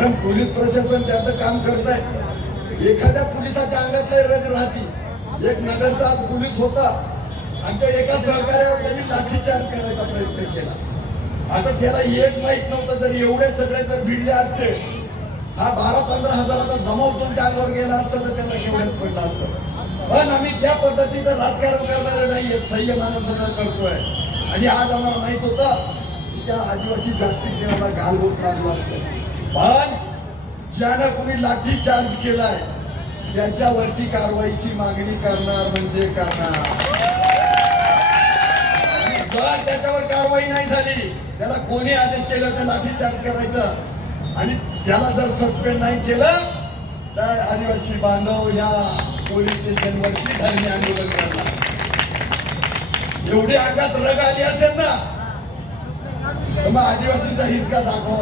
कारण पोलीस प्रशासन त्याचं काम करत आहे. एखाद्या पोलिसाच्या अंगातले रग राहती. एक नगरचा आज पोलीस होता, आमच्या एका सहकार्यावर त्यांनी लाठीचार्ज करायचा प्रयत्न केला. आता त्याला एक माहित नव्हतं, जर एवढे सगळे जर भिडले असते, हा 12-15 हजाराचा जमाव तुमच्या अंगावर गेला असता तर त्याला केवढ्यात पडला असतं. पण आम्ही त्या पद्धतीचं राजकारण करणारे नाहीये, संयमानं सगळं करतोय. आणि आज आम्हाला माहित होतं की त्या आदिवासी जातीला घाल होत लागला असतं. पण ज्यानं कोणी लाठी चार्ज केलाय त्याच्यावरती कारवाईची मागणी करणार म्हणजे करणार. जर त्याच्यावर कारवाई नाही झाली, त्याला कोणी आदेश केला तर लाठी चार्ज करायचं आणि त्याला जर सस्पेंड नाही केलं तर आदिवासी बांधव या पोलीस स्टेशनवरती धरणे आंदोलन करणार. एवढी अंगात रग आली असेल ना तर मग आदिवासींचा हिसका दाखवा.